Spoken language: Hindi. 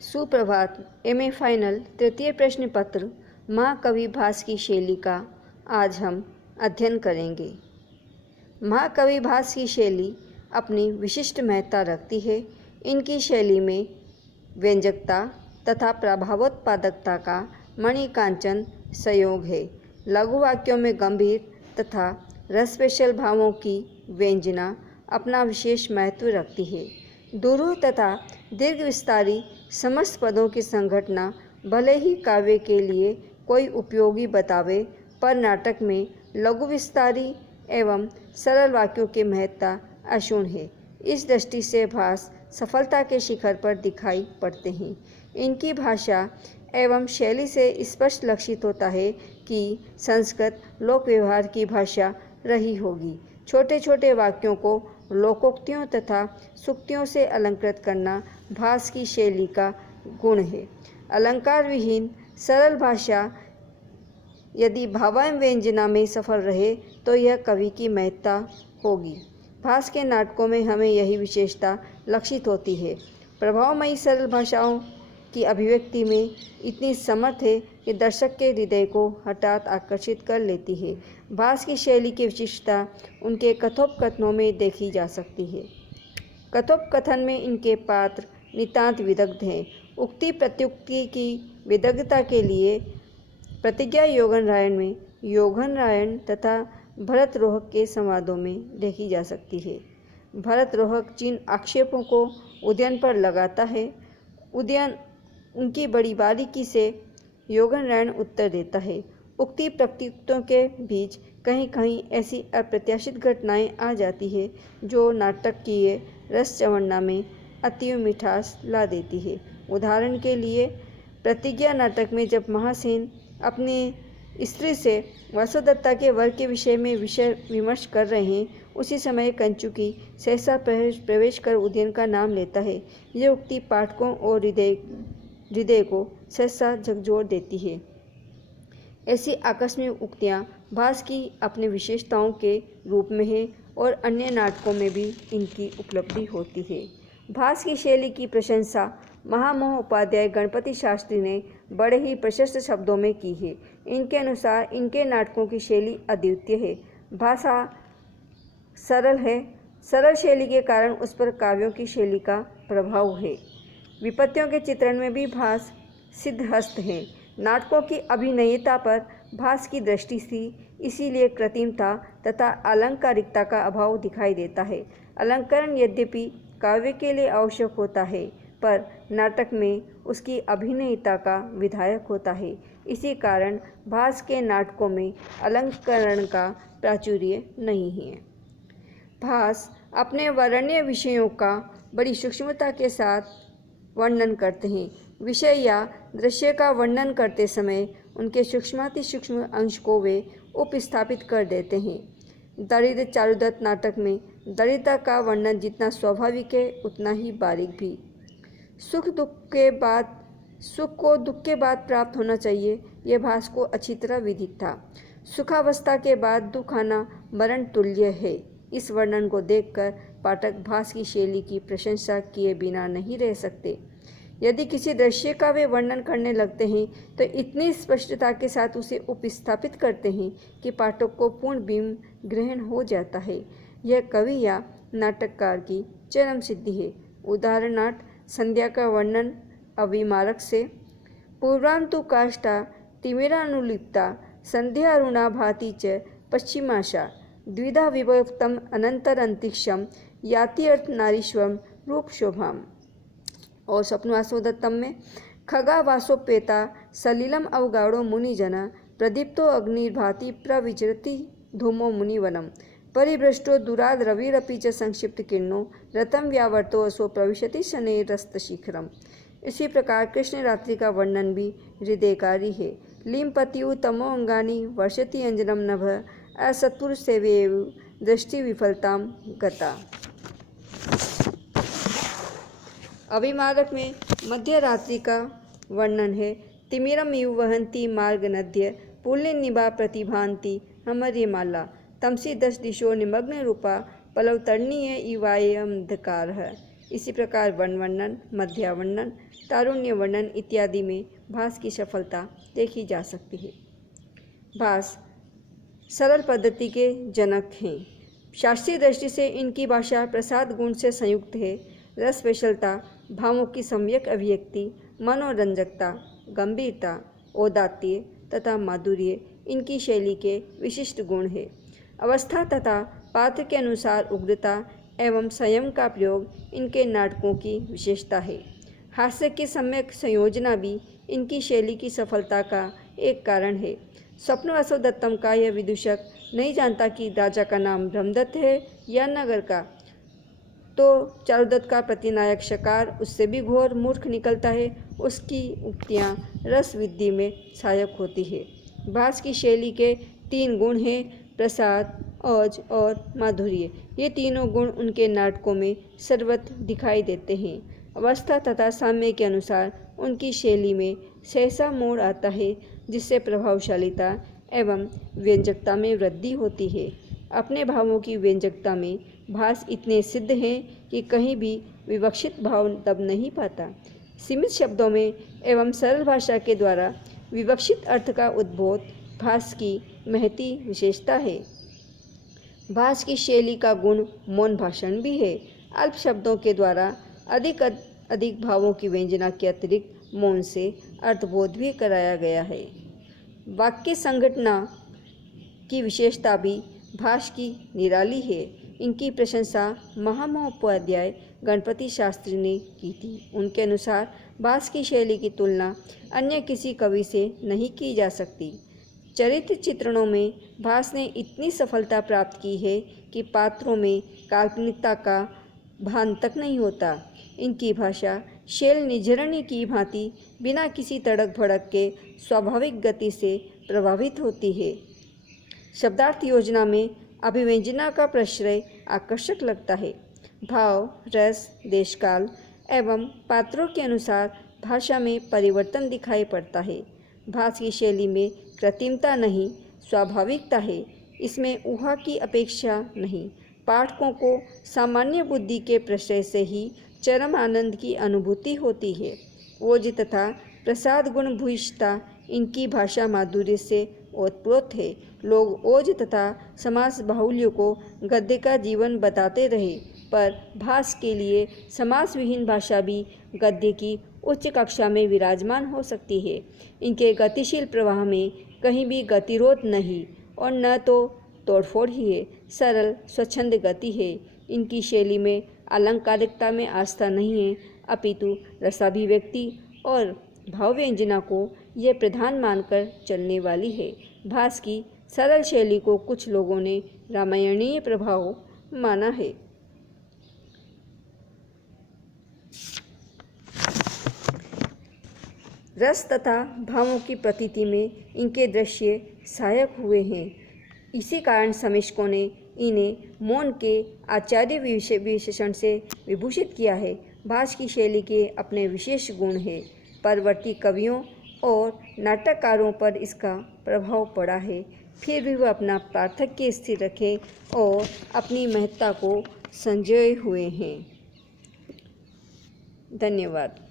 सुप्रभात। एमए फाइनल तृतीय प्रश्न पत्र महाकवि भास की शैली का आज हम अध्ययन करेंगे। महाकवि भास की शैली अपनी विशिष्ट महत्ता रखती है। इनकी शैली में व्यंजकता तथा प्रभावोत्पादकता का मणिकांचन संयोग है। लघु वाक्यों में गंभीर तथा रसपेशल भावों की व्यंजना अपना विशेष महत्व रखती है। दुरूह तथा दीर्घ विस्तारी समस्त पदों की संघटना भले ही काव्य के लिए कोई उपयोगी बतावे, पर नाटक में लघु विस्तारी एवं सरल वाक्यों की महत्ता अशून्य है। इस दृष्टि से भास सफलता के शिखर पर दिखाई पड़ते हैं। इनकी भाषा एवं शैली से स्पष्ट लक्षित होता है कि संस्कृत लोक व्यवहार की भाषा रही होगी। छोटे छोटे वाक्यों को लोकोक्तियों तथा सूक्तियों से अलंकृत करना भास की शैली का गुण है। अलंकार विहीन सरल भाषा यदि भावांश व्यंजना में सफल रहे तो यह कवि की महत्ता होगी। भास के नाटकों में हमें यही विशेषता लक्षित होती है। प्रभावमयी सरल भाषाओं की अभिव्यक्ति में इतनी समर्थ है कि दर्शक के हृदय को हठात आकर्षित कर लेती है। भास की शैली की विशिष्टता उनके कथोपकथनों में देखी जा सकती है। कथोपकथन में इनके पात्र नितांत विदग्ध हैं। उक्ति प्रत्युक्ति की विदग्धता के लिए प्रतिज्ञा योगन रायण में योगन रायण तथा भरत रोहक के संवादों में देखी जा सकती है। भरत रोहक जिन आक्षेपों को उदयन पर लगाता है, उदयन उनकी बड़ी बारीकी से योगन रायण उत्तर देता है। उक्ति प्रत्युक्तों के बीच कहीं कहीं ऐसी अप्रत्याशित घटनाएं आ जाती है जो नाटकीय रस चवन्ना में अतीव मिठास ला देती है। उदाहरण के लिए प्रतिज्ञा नाटक में जब महासेन अपनी स्त्री से वसुदत्ता के वर के विषय में विषय विमर्श कर रहे हैं, उसी समय कंचुकी सहसा प्रवेश कर उदयन का नाम लेता है। यह उक्ति पाठकों और हृदय को सहसा झकझोर देती है। ऐसी आकस्मिक उक्तियां भास की अपनी विशेषताओं के रूप में है और अन्य नाटकों में भी इनकी उपलब्धि होती है। भास की शैली की प्रशंसा महामहोपाध्याय उपाध्याय गणपति शास्त्री ने बड़े ही प्रशस्त शब्दों में की है। इनके अनुसार इनके नाटकों की शैली अद्वितीय है। भाषा सरल है। सरल शैली के कारण उस पर काव्यों की शैली का प्रभाव है। विपत्तियों के चित्रण में भी भास सिद्धहस्त हैं। नाटकों की अभिनयता पर भास की दृष्टि थी, इसीलिए कृत्रिमता तथा अलंकारिकता का अभाव दिखाई देता है। अलंकरण यद्यपि काव्य के लिए आवश्यक होता है, पर नाटक में उसकी अभिनयता का विधायक होता है। इसी कारण भास के नाटकों में अलंकरण का प्राचुर्य नहीं है। भास अपने वर्ण्य विषयों का बड़ी सूक्ष्मता के साथ वर्णन करते हैं। विषय या दृश्य का वर्णन करते समय उनके सूक्ष्माति सूक्ष्म अंश को वे उपस्थापित कर देते हैं। दरिद्र चारुदत्त नाटक में दरिद्रता का वर्णन जितना स्वाभाविक है, उतना ही बारीक भी। सुख को दुख के बाद प्राप्त होना चाहिए, यह भास को अच्छी तरह विदित था। सुखावस्था के बाद दुख आना मरण तुल्य है। इस वर्णन को देखकर पाठक भास की शैली की प्रशंसा किए बिना नहीं रह सकते। यदि किसी दृश्य का वे वर्णन करने लगते हैं तो इतनी स्पष्टता के साथ उसे उपस्थापित करते हैं कि पाठक को पूर्ण बिंब ग्रहण हो जाता है। यह कवि या नाटककार की चरम सिद्धि है। उदाहरणार्थ संध्या का वर्णन अविमारक से पूर्वांतु काष्ठा तिमिरानुलिप्ता संध्या अरुणा भाति च पश्चिमाशा द्विधा विभक्तम अनंतर अंतरिक्षम याति अर्थ नारीश्वम रूप शोभाम। और स्वप्नवासोदत्तम में खगा वासोपेता सलिलम अवगाढ़ो मुनिजना प्रदीप्तो अग्निर्भाति प्रविचरति धूमो मुनिवनम परिभ्रष्टो दुराद रविरपि च संक्षिप्त किरणो रतम व्यावर्तो असो प्रविशति शनेरस्त शिखरम। इसी प्रकार कृष्ण रात्रि का वर्णन भी हृदयकारी है। लीमपतियु तमो अंगानी वर्षति अंजनम नभ असत्पुर सेवेयु दृष्टि विफलताम गता। अभिमारक में मध्य रात्रि का वर्णन है। तिमिरम इव वहंती मार्ग नद्य पुल्य निभा प्रतिभांति हमर्यमाला तमसी दश दिशो निमग्न रूपा पलवतरणीय इवायम अंधकार है। इसी प्रकार वर्ण वर्णन, मध्यावर्णन, तारुण्य वर्णन इत्यादि में भास की सफलता देखी जा सकती है। भास सरल पद्धति के जनक हैं। शास्त्रीय दृष्टि से इनकी भाषा प्रसाद गुण से संयुक्त है। रस वैशलता, भावों की सम्यक अभिव्यक्ति, मनोरंजकता, गंभीरता, औदात्य तथा माधुर्य इनकी शैली के विशिष्ट गुण है। अवस्था तथा पात्र के अनुसार उग्रता एवं संयम का प्रयोग इनके नाटकों की विशेषता है। हास्य की सम्यक संयोजना भी इनकी शैली की सफलता का एक कारण है। स्वप्नवासवदत्तम का यह विदूषक नहीं जानता कि राजा का नाम ब्रह्मदत्त है या नगर का, तो चारुदत्त का प्रतिनायक शकार उससे भी घोर मूर्ख निकलता है। उसकी उक्तियाँ रस विद्धि में सहायक होती है। भास की शैली के 3 गुण हैं, प्रसाद, औज और माधुर्य। ये तीनों गुण उनके नाटकों में सर्वत्र दिखाई देते हैं। अवस्था तथा साम्य के अनुसार उनकी शैली में सहसा मोड़ आता है, जिससे प्रभावशालिता एवं व्यंजकता में वृद्धि होती है। अपने भावों की व्यंजकता में भास इतने सिद्ध हैं कि कहीं भी विवक्षित भाव दब नहीं पाता। सीमित शब्दों में एवं सरल भाषा के द्वारा विवक्षित अर्थ का उद्बोध भास की महती विशेषता है। भास की शैली का गुण मौन भाषण भी है। अल्प शब्दों के द्वारा अधिक भावों की व्यंजना के अतिरिक्त मौन से अर्थबोध भी कराया गया है। वाक्य संघटना की विशेषता भी भास की निराली है। इनकी प्रशंसा महामहोपाध्याय गणपति शास्त्री ने की थी। उनके अनुसार भास की शैली की तुलना अन्य किसी कवि से नहीं की जा सकती। चरित्र चित्रणों में भास ने इतनी सफलता प्राप्त की है कि पात्रों में काल्पनिकता का भान तक नहीं होता। इनकी भाषा शैल निझरणी की भांति बिना किसी तड़क भड़क के स्वाभाविक गति से प्रभावित होती है। शब्दार्थ योजना में अभिव्यंजना का प्रश्रय आकर्षक लगता है। भाव, रस, देशकाल एवं पात्रों के अनुसार भाषा में परिवर्तन दिखाई पड़ता है। भास की शैली में कृत्रिमता नहीं, स्वाभाविकता है। इसमें ऊहा की अपेक्षा नहीं। पाठकों को सामान्य बुद्धि के प्रश्रय से ही चरम आनंद की अनुभूति होती है। ओज तथा प्रसाद गुण भूयिष्ठता इनकी भाषा माधुर्य से ओतप्रोत है। लोग ओज तथा समास बाहुल्य को गद्य का जीवन बताते रहे, पर भास के लिए समास विहीन भाषा भी गद्य की उच्च कक्षा में विराजमान हो सकती है। इनके गतिशील प्रवाह में कहीं भी गतिरोध नहीं और न तो तोड़फोड़ ही है। सरल स्वच्छंद गति है। इनकी शैली में अलंकारिकता में आस्था नहीं है, अपितु रसाभिव्यक्ति और भावव्यंजना को यह प्रधान मानकर चलने वाली है। भास की सरल शैली को कुछ लोगों ने रामायणीय प्रभाव माना है। रस तथा भावों की प्रतीति में इनके दृश्य सहायक हुए हैं। इसी कारण समीक्षकों ने इन्हें मौन के आचार्य विशेषण से विभूषित किया है। भास की शैली के अपने विशेष गुण हैं। परवर्ती कवियों और नाटककारों पर इसका प्रभाव पड़ा है, फिर भी वह अपना पार्थक्य स्थिर रखे और अपनी महत्ता को संजोए हुए हैं। धन्यवाद।